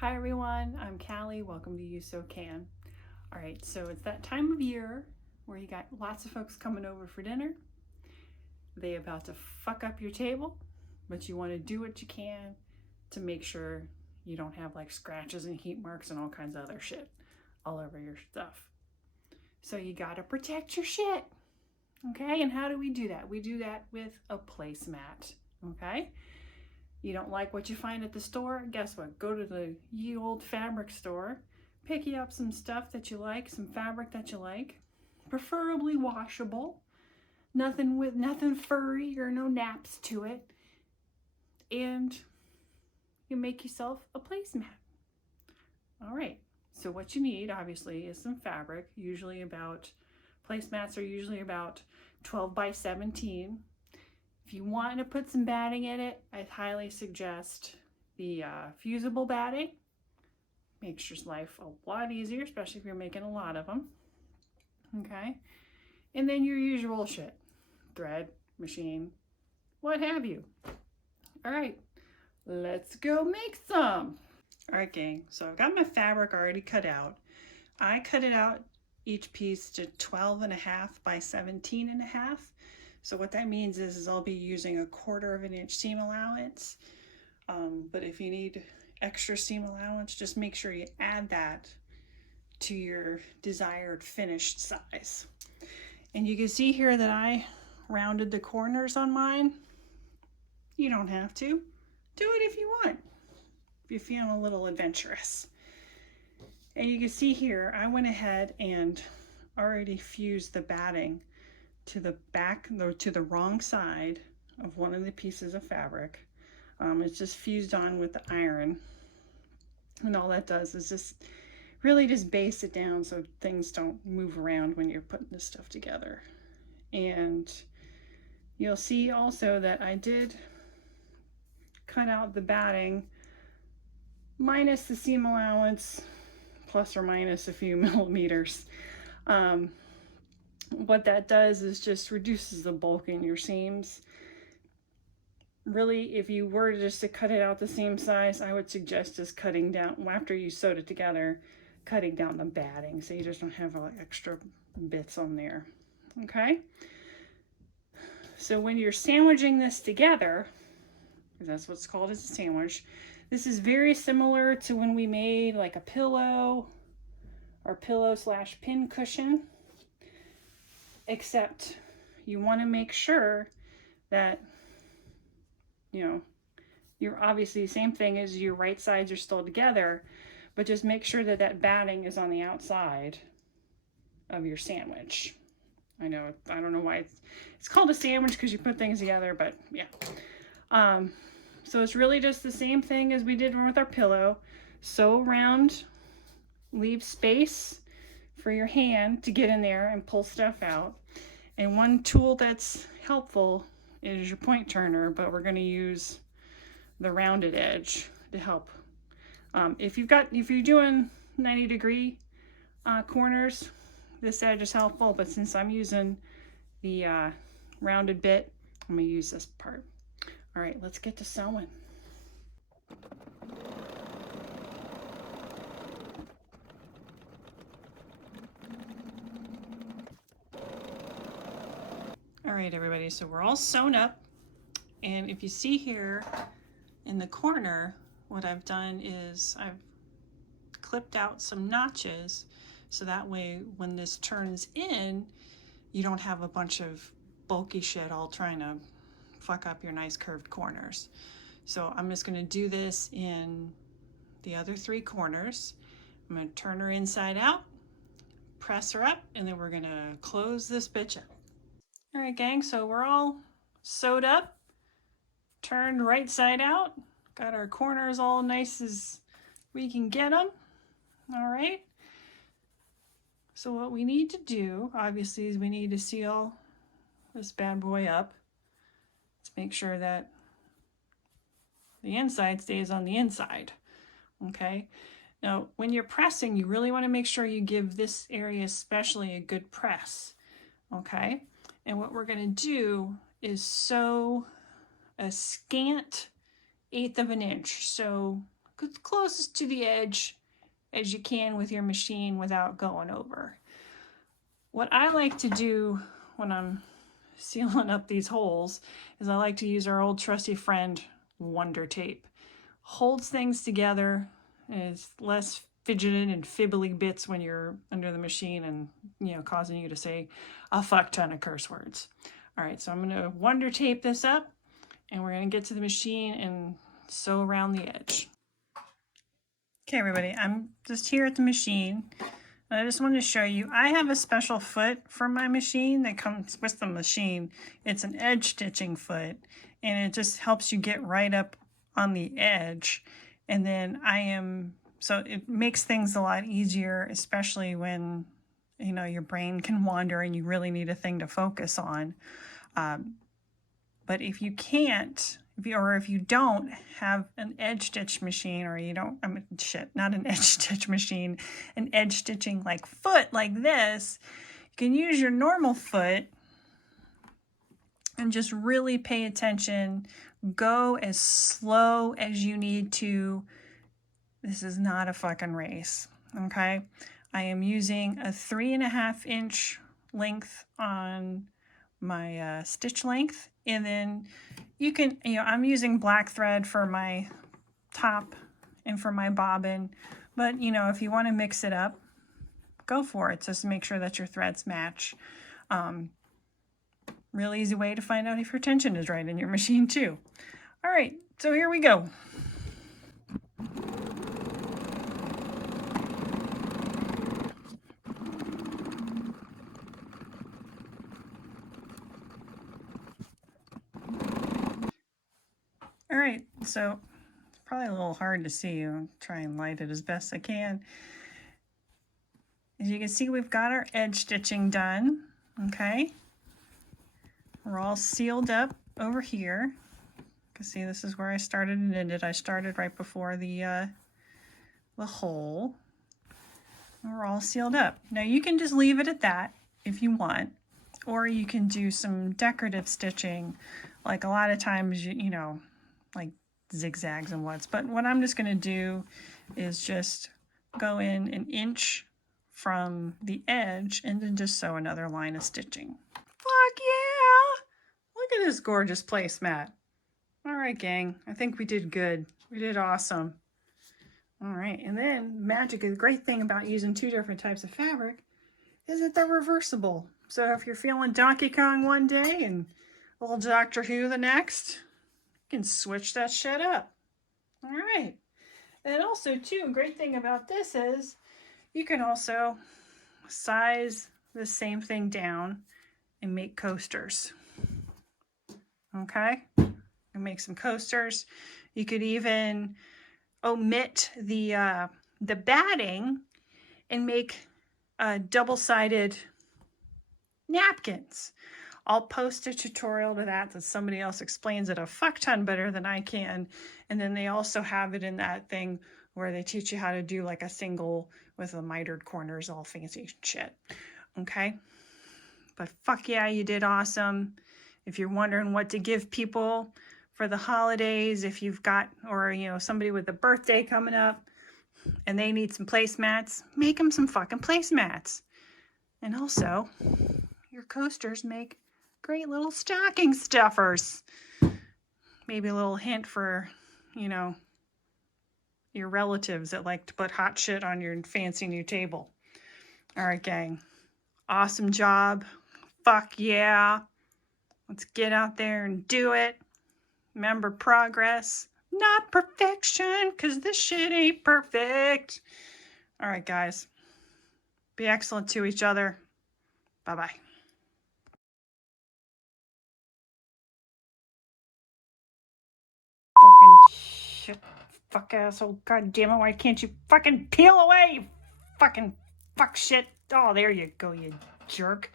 Hi everyone, I'm Callie. Welcome to You So Can. All right, so it's that time of year where you got lots of folks coming over for dinner. They about to fuck up your table, but you want to do what you can to make sure you don't have like scratches and heat marks and all kinds of other shit all over your stuff. So you got to protect your shit. Okay, and how do we do that? We do that with a placemat. Okay? You don't like what you find at the store? Guess what? Go to the ye old fabric store, pick you up some stuff that you like, some fabric that you like, preferably washable, nothing furry or no naps to it, and you make yourself a placemat. All right. So what you need, obviously, is some fabric. Placemats are usually about 12 by 17. If you want to put some batting in it, I highly suggest the fusible batting. Makes your life a lot easier, especially if you're making a lot of them. Okay? And then your usual shit. Thread, machine, what have you. All right, let's go make some. All right, gang, so I've got my fabric already cut out. I cut it out each piece to 12.5 by 17.5. So what that means is I'll be using 1/4 inch seam allowance. But if you need extra seam allowance, just make sure you add that to your desired finished size. And you can see here that I rounded the corners on mine. You don't have to. Do it if you want, if you feel a little adventurous. And you can see here, I went ahead and already fused the batting to the back, or to the wrong side of one of the pieces of fabric. It's just fused on with the iron. And all that does is just really just base it down so things don't move around when you're putting this stuff together. And you'll see also that I did cut out the batting minus the seam allowance, plus or minus a few millimeters. What that does is just reduces the bulk in your seams. Really, if you were just to cut it out the same size, I would suggest just cutting down, after you sewed it together, cutting down the batting so you just don't have like extra bits on there. Okay? So when you're sandwiching this together, that's what's called as a sandwich, this is very similar to when we made like a pillow or pillow/pin cushion, except you want to make sure that, you know, you're obviously the same thing as your right sides are still together, but just make sure that that batting is on the outside of your sandwich. I know, I don't know why it's called a sandwich because you put things together, but yeah. So it's really just the same thing as we did with our pillow. Sew around, leave space for your hand to get in there and pull stuff out. And one tool that's helpful is your point turner, but we're going to use the rounded edge to help. If you're doing 90-degree corners, this edge is helpful, but since I'm using the rounded bit, I'm going to use this part. All right, let's get to sewing. All right, everybody, so we're all sewn up. And if you see here in the corner, what I've done is I've clipped out some notches so that way when this turns in, you don't have a bunch of bulky shit all trying to fuck up your nice curved corners. So I'm just going to do this in the other 3 corners. I'm going to turn her inside out, press her up, and then we're going to close this bitch up. All right, gang, so we're all sewed up, turned right side out, got our corners all nice as we can get them. All right. So what we need to do, obviously, is we need to seal this bad boy up. Let's make sure that the inside stays on the inside. Okay. Now, when you're pressing, you really want to make sure you give this area especially a good press. Okay. And what we're going to do is sew a scant 1/8 of an inch. So as closest to the edge as you can with your machine without going over. What I like to do when I'm sealing up these holes is I like to use our old trusty friend Wonder Tape. Holds things together, is less fidgeted and fibbly bits when you're under the machine and, you know, causing you to say a fuck ton of curse words. All right, so I'm going to Wonder Tape this up, and we're going to get to the machine and sew around the edge. Okay, everybody, I'm just here at the machine. I just wanted to show you, I have a special foot for my machine that comes with the machine. It's an edge stitching foot, and it just helps you get right up on the edge. And then so it makes things a lot easier, especially when, you know, your brain can wander and you really need a thing to focus on. But if you can't, if you don't have an edge stitch machine, or you don't, not an edge stitch machine, an edge stitching like foot like this, you can use your normal foot and just really pay attention. Go as slow as you need to. This is not a fucking race, okay? I am using a 3.5 inch length on my stitch length, and then you can, I'm using black thread for my top and for my bobbin, but if you want to mix it up, go for it. Just make sure that your threads match. Real easy way to find out if your tension is right in your machine too. All right, so here we go. All right, so it's probably a little hard to see. I'll try and light it as best I can. As you can see, we've got our edge stitching done, okay? We're all sealed up over here. You can see this is where I started and ended. I started right before the hole. And we're all sealed up. Now you can just leave it at that if you want, or you can do some decorative stitching, like a lot of times, like zigzags and what's. But what I'm just going to do is just go in an inch from the edge and then just sew another line of stitching. Fuck yeah! Look at this gorgeous placemat. All right, gang. I think we did good. We did awesome. All right, and then magic, the great thing about using two different types of fabric is that they're reversible. So if you're feeling Donkey Kong one day and old Doctor Who the next, you can switch that shit up. All right. And also, too, a great thing about this is you can also size the same thing down and make coasters. Okay? And make some coasters. You could even omit the batting and make double-sided napkins. I'll post a tutorial to that somebody else explains it a fuck ton better than I can. And then they also have it in that thing where they teach you how to do like a single with the mitered corners, all fancy shit. Okay? But fuck yeah, you did awesome. If you're wondering what to give people for the holidays, if you've got, or somebody with a birthday coming up and they need some placemats, make them some fucking placemats. And also, your coasters make great little stocking stuffers. Maybe a little hint for, your relatives that like to put hot shit on your fancy new table. All right, gang. Awesome job. Fuck yeah. Let's get out there and do it. Remember, progress, not perfection, because this shit ain't perfect. All right, guys. Be excellent to each other. Bye-bye. Fucking shit. Fuck asshole. God damn it. Why can't you fucking peel away? You fucking fuck shit. Oh, there you go, you jerk.